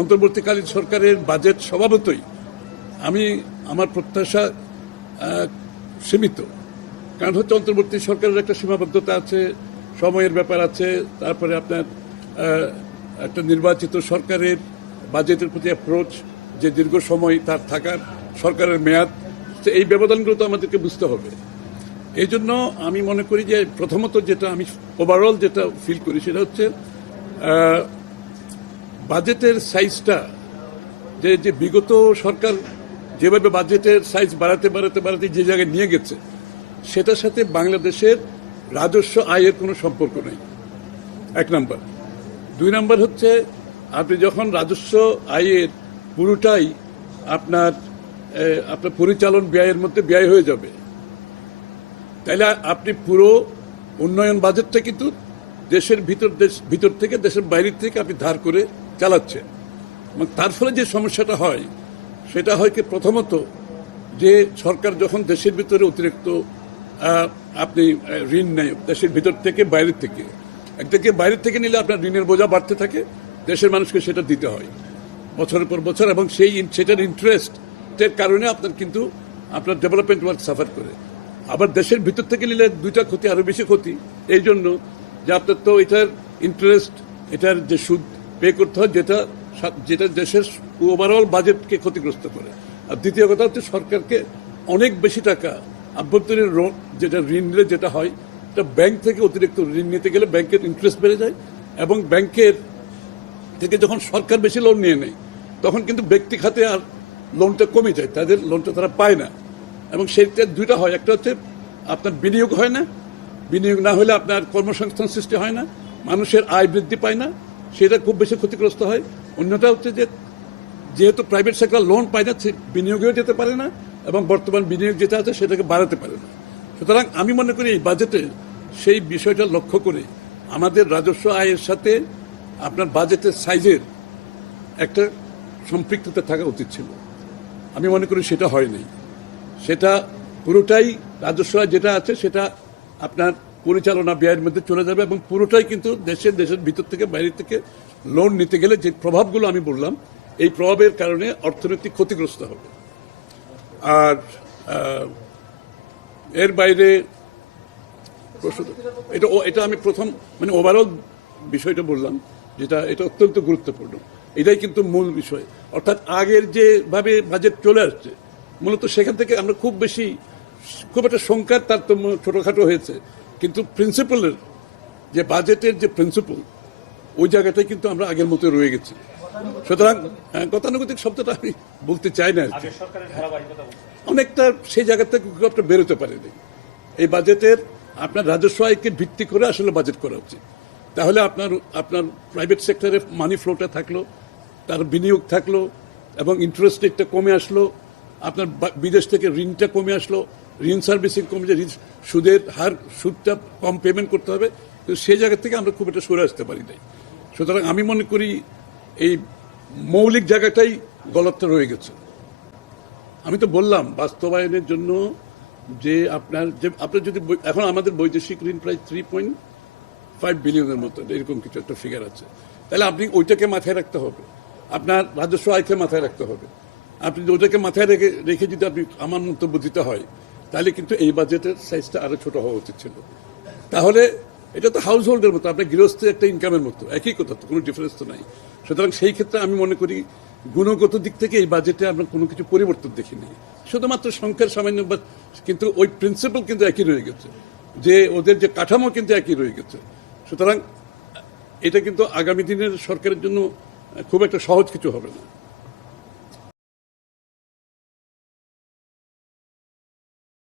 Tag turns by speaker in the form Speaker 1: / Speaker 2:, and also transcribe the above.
Speaker 1: অন্তর্বর্তীকালীন সরকারের বাজেট স্বভাবতই আমি আমার প্রত্যাশা সীমিত। কারণ হচ্ছে অন্তর্বর্তী সরকারের একটা সীমাবদ্ধতা আছে, সময়ের ব্যাপার আছে, তারপরে আপনার একটা নির্বাচিত সরকারের বাজেটের প্রতি অ্যাপ্রোচ যে দীর্ঘ সময় তার থাকার সরকারের মেয়াদ এই ব্যবধানগুলো তো আমাদেরকে বুঝতে হবে। এই জন্য আমি মনে করি যে প্রথমত যেটা আমি ওভারঅল যেটা ফিল করি সেটা হচ্ছে বাজেটের সাইজটা যে যে বিগত সরকার যেভাবে বাজেটের সাইজ বাড়াতে বাড়াতে বাড়াতে যে জায়গায় নিয়ে গেছে, সেটার সাথে বাংলাদেশের রাজস্ব আয়ের কোনো সম্পর্ক নেই। এক নম্বর। দুই নম্বর হচ্ছে, আপনি যখন রাজস্ব আয়ের পুরোটাই আপনার আপনার পরিচালন ব্যয়ের মধ্যে ব্যয় হয়ে যাবে তাইলে আপনি পুরো উন্নয়ন বাজেটটা কিন্তু দেশের ভিতর, দেশ, ভিতর থেকে, দেশের বাইরের থেকে আপনি ধার করে চালাচ্ছেন এবং তার ফলে যে সমস্যাটা হয়, সেটা হয় কি প্রথমত যে সরকার যখন দেশের ভিতরে অতিরিক্ত আপনি ঋণ নেয়, দেশের ভিতর থেকে বাইরের থেকে একদিকে বাইরের থেকে নিলে আপনার ঋণের বোঝা বাড়তে থাকে, দেশের মানুষকে সেটা দিতে হয়। বছরের পর বছর এবং সেই সেটার ইন্টারেস্টের কারণে আপনার কিন্তু, আপনার ডেভেলপমেন্ট ওয়ার্ক সাফার করে। আবার দেশের ভিতর থেকে নিলে দুইটা ক্ষতি আরও বেশি ক্ষতি এই জন্য যে আপনার তো এটার ইন্টারেস্ট এটার যে সুদ পে করতে হয় যেটা যেটা দেশের ওভারঅল বাজেটকে ক্ষতিগ্রস্ত করে। আর দ্বিতীয় কথা হচ্ছে সরকারকে অনেক বেশি টাকা আভ্যন্তরীণ ঋণ যেটা ঋণ নিলে যেটা হয়, এটা ব্যাংক থেকে অতিরিক্ত ঋণ নিতে গেলে ব্যাংকের ইন্টারেস্ট বেড়ে যায় এবং ব্যাংকের থেকে যখন সরকার বেশি লোন নিয়ে নেয়, তখন কিন্তু ব্যক্তি খাতে আর লোনটা কমে যায়, তাদের লোনটা তারা পায় না। এবং সেইটা দুইটা হয়, একটা হচ্ছে আপনার বিনিয়োগ হয় না, বিনিয়োগ না হলে আপনার কর্মসংস্থান সৃষ্টি হয় না, মানুষের আয় বৃদ্ধি পায় না সেটা খুব বেশি ক্ষতিগ্রস্ত হয়। অন্যটা হচ্ছে যে, যেহেতু প্রাইভেট সেক্টর লোন পায় না বিনিয়োগেও যেতে পারে না এবং বর্তমান বিনিয়োগ যেটা আছে সেটাকে বাড়াতে পারে না। সুতরাং আমি মনে করি এই বাজেটে সেই বিষয়টা লক্ষ্য করে আমাদের রাজস্ব আয়ের সাথে আপনার বাজেটের সাইজের একটা সম্পৃক্ততা থাকা উচিত ছিল। আমি মনে করি সেটা হয়নি। সেটা পুরোটাই রাজস্ব আয় যেটা আছে সেটা আপনার পরিচালনা ব্যয়ের মধ্যে চলে যাবে এবং পুরোটাই কিন্তু দেশের দেশের ভিতর থেকে বাইরে থেকে লোন নিতে গেলে যে প্রভাবগুলো আমি বললাম, এই প্রভাবের কারণে অর্থনৈতিক ক্ষতিগ্রস্ত হবে। আর এর বাইরে এটা এটা আমি প্রথম মানে ওভারঅল বিষয়টা বললাম, যেটা, এটা অত্যন্ত গুরুত্বপূর্ণ। এটাই কিন্তু মূল বিষয়। অর্থাৎ আগের যেভাবে বাজেট চলে আসছে, মূলত সেখান থেকে আমরা খুব বেশি, খুব একটা সংখ্যার তারতম্য ছোটোখাটো হয়েছে। কিন্তু প্রিন্সিপালের যে বাজেটের যে প্রিন্সিপাল ওই জায়গাটাই কিন্তু আমরা আগের মতো রয়ে গেছি। সুতরাং আহ, গতানুগতিক শব্দটা আমি বলতে চাই না। অনেকটা সেই জায়গা থেকে একটা বেরোতে পারেনি। এই বাজেটের আপনার রাজস্ব আয়কে ভিত্তি করে আসলে বাজেট করা উচিত। তাহলে আপনার আপনার প্রাইভেট সেক্টরে মানি ফ্লোটা থাকল তার বিনিয়োগ থাকল এবং ইন্টারেস্ট রেটটা কমে আসলো আপনার বিদেশ থেকে ঋণটা কমে আসলো ঋণ সার্ভিসিং কমে যায় সুদের হার, সুদটা কম পেমেন্ট করতে হবে। কিন্তু সেই জায়গা থেকে আমরা খুব একটা সরে আসতে পারি নাই। সুতরাং আমি মনে করি এই মৌলিক জায়গাটাই গলতটা রয়ে গেছে। আমি তো বললাম, বাস্তবায়নের জন্য যে আপনার যে আপনার যদি এখন আমাদের বৈদেশিক ঋণ প্রায় থ্রি পয়েন্ট ফাইভ বিলিয়নের মতো, এরকম কিছু একটা ফিগার আছে। তাহলে আপনি ওইটাকে মাথায় রাখতে হবে। আপনার রাজস্ব আয়কে মাথায় রাখতে হবে। আপনি ওটাকে মাথায় রেখে রেখে যদি আপনি আমার মন্তব্য দিতে হয় তাহলে কিন্তু এই বাজেটের সাইজটা আরও ছোট হওয়া উচিত ছিল। তাহলে এটা তো হাউস হোল্ডের মতো, আপনার গৃহস্থের একটা ইনকামের মতো, একই কথা তো কোনো ডিফারেন্স তো নাই। সুতরাং সেই ক্ষেত্রে আমি মনে করি গুণগত দিক থেকে এই বাজেটে আমরা কোনো কিছু পরিবর্তন দেখিনি। শুধুমাত্র সংখ্যার সামান্য কিন্তু ওই প্রিন্সিপাল কিন্তু একই রয়ে গেছে, যে ওদের যে কাঠামো কিন্তু একই রয়ে গেছে। সুতরাং এটা কিন্তু আগামী দিনের সরকারের জন্য খুব একটা সহজ কিছু হবে না।